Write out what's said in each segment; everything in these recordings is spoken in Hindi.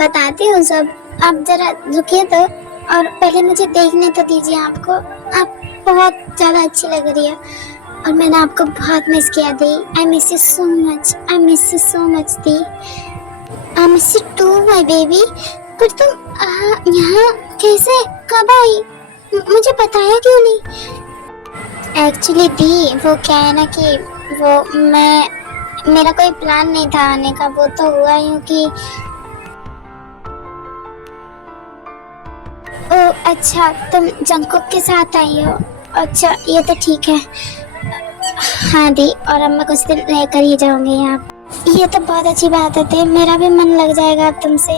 बताती हूँ सब। आप जरा रुकिए तो, और पहले मुझे देखने तो दीजिए आपको। आप बहुत ज़्यादा अच्छी लग रही है और मैंने आपको बहुत मिस किया दी। I miss you so much, I miss you so much दी। I miss you too my baby. पर तुम यहाँ कैसे, कब आई? मुझे बताया क्यों नहीं? एक्चुअली दी, वो क्या है ना कि वो मेरा कोई प्लान नहीं था आने का। वो तो हुआ यूँ कि ओ अच्छा, तुम जंकुक के साथ आई हो। अच्छा ये तो ठीक है। हाँ दी, और अब मैं कुछ दिन लेकर ही जाऊंगी यहाँ। ये तो बहुत अच्छी बात है दी, मेरा भी मन लग जाएगा अब तुमसे।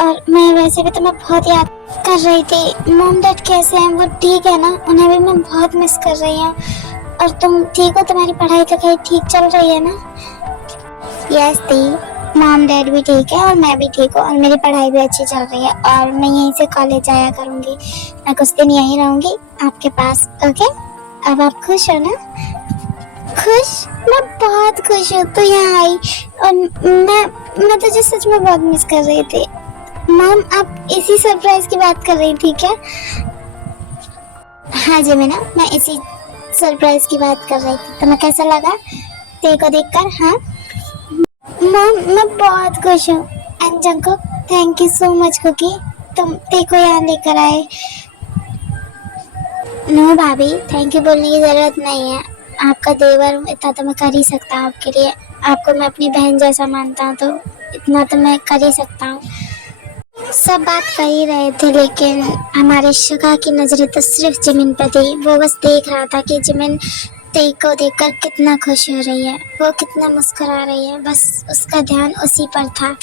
और मैं वैसे भी तुम्हें बहुत याद कर रही थी। मॉम डैड कैसे हैं? वो ठीक है ना? उन्हें भी मैं बहुत मिस कर रही हूँ। और तुम ठीक हो? तुम्हारी पढ़ाई लिखाई ठीक चल रही है ना? यस दी, मॉम डैड भी ठीक है और मैं भी ठीक हूँ और मेरी पढ़ाई भी अच्छी चल रही है और मैं यहीं से कॉलेज आया करूँगी। मैं कुछ दिन यहीं रहूँगी आपके पास। ओके, अब आप खुश हो ना? खुश? मैं बहुत खुश हूँ तू यहाँ आई। और मैं तुझे सच में बहुत मिस कर रही थी। मॉम, आप इसी सरप्राइज की बात कर रही थी क्या? हाँ जी मीना, मैं इसी सरप्राइज की बात कर रही थी। तुम्हें कैसा लगा तेरे को देखकर? हाँ मॉम, मैं बहुत खुश हूँ। And Jungkook, thank you so much Kookie, तुम तेरे को यहाँ लेकर आए। नो भाभी, थैंक यू बोलने की जरूरत नहीं है। आपका देवर हूँ, इतना तो मैं कर ही सकता हूँ आपके लिए। आपको मैं अपनी बहन जैसा मानता हूँ तो इतना तो मैं कर ही सकता हूँ। सब बात कर ही रहे थे लेकिन हमारे शुगा की नजरें तो सिर्फ जिमिन पर थी। वो बस देख रहा था कि जिमिन तेई को देखकर कितना खुश हो रही है, वो कितना मुस्कुरा रही है, बस उसका ध्यान उसी पर था।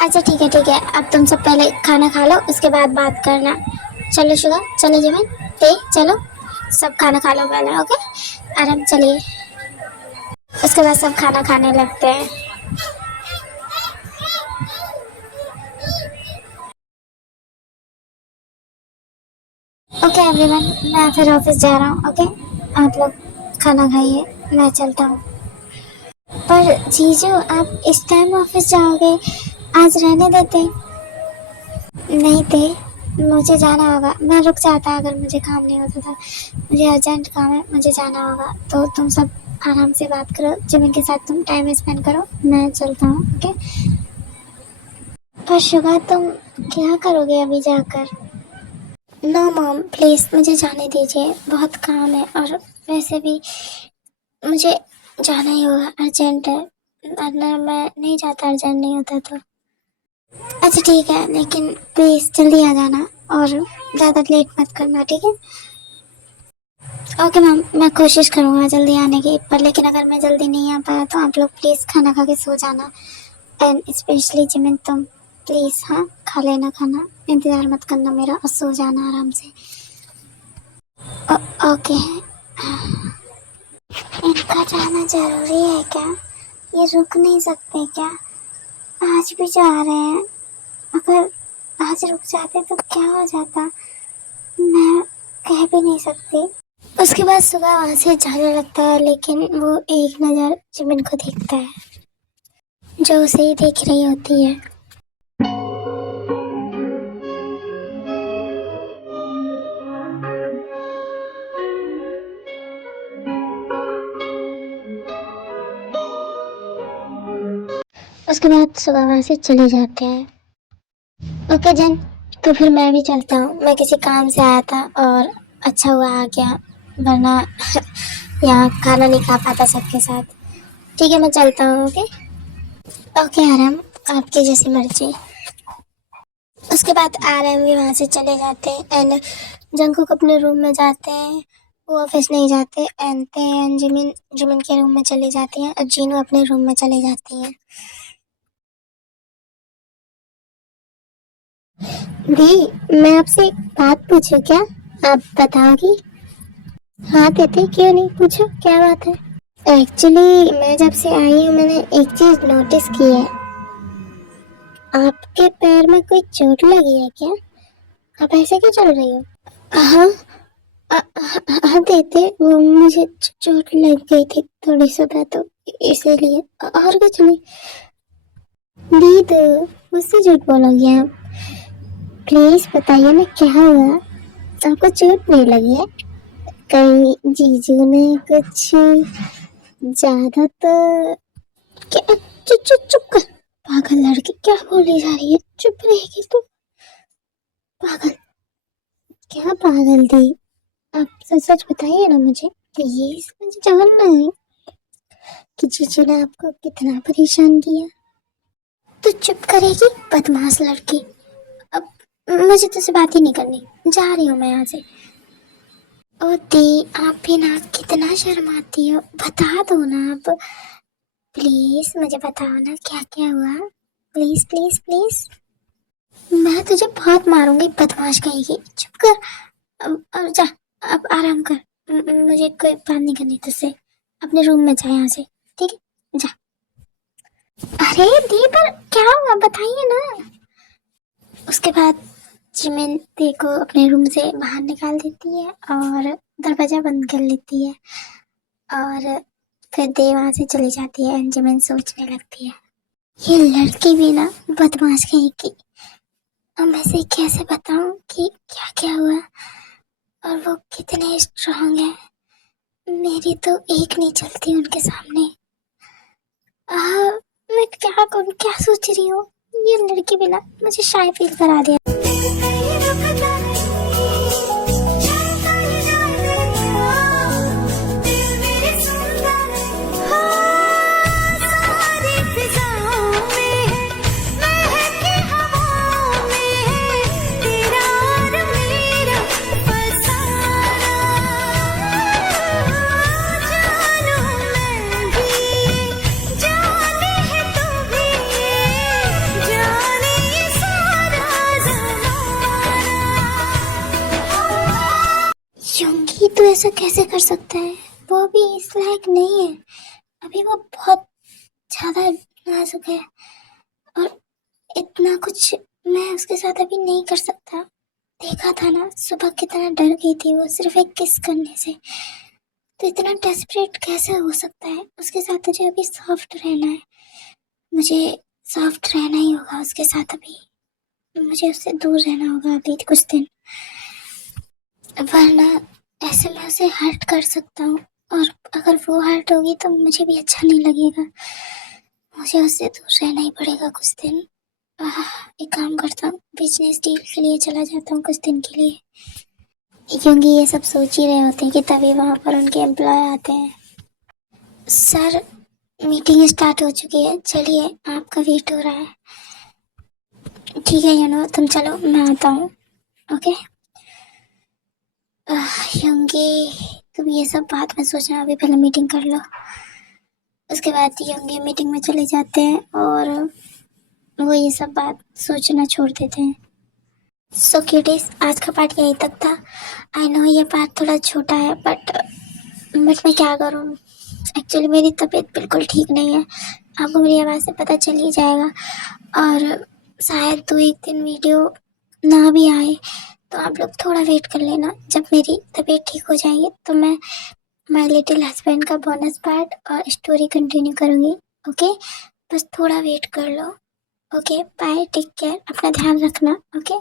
अच्छा ठीक है, अब तुम सब पहले खाना खा लो, उसके बाद बात करना। चलो शुगा, चलो जिमिन, ते चलो, सब खाना खा लो पहले। ओके, आराम, चलिए। उसके बाद सब खाना खाने लगते हैं। ओके एवरीवन, मैं फिर ऑफिस जा रहा हूँ। ओके, आप लोग खाना खाइए, मैं चलता हूँ। पर जीजू, आप इस टाइम ऑफिस जाओगे? आज रहने देते। नहीं थे, मुझे जाना होगा। मैं रुक जाता अगर मुझे काम नहीं होता था। मुझे अर्जेंट काम है, मुझे जाना होगा। तो तुम सब आराम से बात करो, जिमिन के साथ तुम टाइम स्पेंड करो, मैं चलता हूँ। ओके, पर शुगा तुम क्या करोगे अभी जाकर? नो मॉम प्लीज़, मुझे जाने दीजिए, बहुत काम है और वैसे भी मुझे जाना ही होगा, अर्जेंट है। वरना मैं नहीं जाता, अर्जेंट नहीं होता तो। अच्छा ठीक है, लेकिन प्लीज़ जल्दी आ जाना और ज़्यादा लेट मत करना, ठीक है? ओके मैम, मैं कोशिश करूँगा जल्दी आने की। पर लेकिन अगर मैं जल्दी नहीं आ पाया तो आप लोग प्लीज़ खाना खा के सो जाना। एंड स्पेशली जिमिन, तुम प्लीज़ हाँ खा लेना खाना, इंतज़ार मत करना मेरा, और सो जाना आराम से। ओके। इनका जाना जरूरी है क्या? ये रुक नहीं सकते क्या? आज भी जा रहे हैं। अगर आज रुक जाते तो क्या हो जाता, मैं कह भी नहीं सकती। उसके बाद सुबह वहाँ से जाने लगता है लेकिन वो एक नज़र जिमिन को देखता है जो उसे ही देख रही होती है। उसके बाद सुबह वहाँ से चले जाते हैं। ओके जन, तो फिर मैं भी चलता हूँ। मैं किसी काम से आया था और अच्छा हुआ आ गया, वरना यहाँ खाना नहीं खा पाता सबके साथ। ठीक है, मैं चलता हूँ। ओके ओके आराम, आपकी जैसी मर्जी। उसके बाद आराम भी वहाँ से चले जाते हैं एंड जंकुक अपने रूम में जाते हैं। वो ऑफिस नहीं जाते एंड ते एंड जिमिन जिमिन के रूम में चली जाती हैं और जीनू अपने रूम में चली जाती हैं। दी, मैं आपसे एक बात पूछूं क्या? आप बताओगी? हाँ देते, क्यों नहीं, पूछो क्या बात है। एक्चुअली मैं जब से आई हूँ मैंने एक चीज नोटिस की है। आपके पैर में कोई चोट लगी है क्या? आप ऐसे क्यों चल रही हो? हाँ। हाँ देते, वो मुझे चोट लग गई थी थोड़ी सुबह, तो इसीलिए, और कुछ नहीं। दी दो, मुझसे झूठ बोलोगे आप? प्लीज बताइए ना, क्या हुआ? आपको चोट नहीं लगी है? कहीं जीजू ने कुछ ज्यादा तो? क्या? चुप चुप चुप कर। पागल लड़की, क्या बोली जा रही है? चुप रहेगी तो? पागल? क्या पागल थी? आप सच सच बताइए ना मुझे प्लीज, मुझे जानना है कि जीजू ने आपको कितना परेशान किया। तो चुप करेगी, बदमाश लड़की। अब मुझे तुझसे बात ही नहीं करनी, जा रही हूँ मैं यहाँ से। ओ दी, आप भी ना कितना शर्माती हो, बता दो ना आप। प्लीज मुझे बताओ ना, क्या क्या हुआ? Please please please. मैं तुझे बहुत मारूंगी, बदमाश कहेगी। चुप कर। अब जा, अब आराम कर। मुझे कोई बात नहीं करनी तुझसे। अपने रूम में जा यहाँ से, ठीक है? जा। अरे दी, पर क्या हुआ बताइए ना। उसके बाद जिमिन दी को अपने रूम से बाहर निकाल देती है और दरवाजा बंद कर लेती है, और फिर दे वहां से चली जाती है। जिमिन सोचने लगती है, ये लड़की भी ना बदमाश कहेगी। अब मैं से कैसे बताऊं कि क्या क्या हुआ, और वो कितने स्ट्रांग है। मेरी तो एक नहीं चलती उनके सामने। मैं क्या करूं, क्या सोच रही हूँ? ये लड़की भी ना मुझे शाय फील करा दिया। योंगी तो ऐसा कैसे कर सकता है? वो अभी इस लायक नहीं है। अभी वो बहुत ज्यादा नाजुक है, और इतना कुछ मैं उसके साथ अभी नहीं कर सकता। देखा था ना सुबह कितना डर गई थी वो, सिर्फ एक किस करने से। तो इतना डेस्परेट कैसे हो सकता है? उसके साथ मुझे अभी सॉफ्ट रहना है। मुझे सॉफ्ट रहना ही होगा उसके साथ अभी। मुझे उससे दूर रहना होगा अभी कुछ दिन, वरना ऐसे मैं उसे हर्ट कर सकता हूँ, और अगर वो हर्ट होगी तो मुझे भी अच्छा नहीं लगेगा। मुझे उससे दूर रहना ही पड़ेगा कुछ दिन। एक काम करता हूँ, बिजनेस डील के लिए चला जाता हूँ कुछ दिन के लिए, क्योंकि ये सब सोच ही रहे होते हैं कि तभी वहाँ पर उनके एम्प्लॉय आते हैं। सर, मीटिंग स्टार्ट हो चुकी है, चलिए आपका वेट हो रहा है। ठीक है तुम चलो, मैं आता हूँ। ओके। यंगी, तुम ये सब बात में सोचना, अभी पहले मीटिंग कर लो। उसके बाद यंगी मीटिंग में चले जाते हैं, और वो ये सब बात सोचना छोड़ देते हैं। सो क्यूटीज, आज का पार्ट यहीं तक था। आई नो ये पार्ट थोड़ा छोटा है, बट मैं क्या करूँ। एक्चुअली मेरी तबीयत बिल्कुल ठीक नहीं है, आपको मेरी आवाज़ से पता चल ही जाएगा। और शायद 2-1 दिन वीडियो ना भी आए, तो आप लोग थोड़ा वेट कर लेना। जब मेरी तबीयत ठीक हो जाएगी तो मैं माय लिटिल हस्बैंड का बोनस पार्ट और स्टोरी कंटिन्यू करूँगी। ओके, बस थोड़ा वेट कर लो। ओके बाय, टेक केयर, अपना ध्यान रखना। ओके।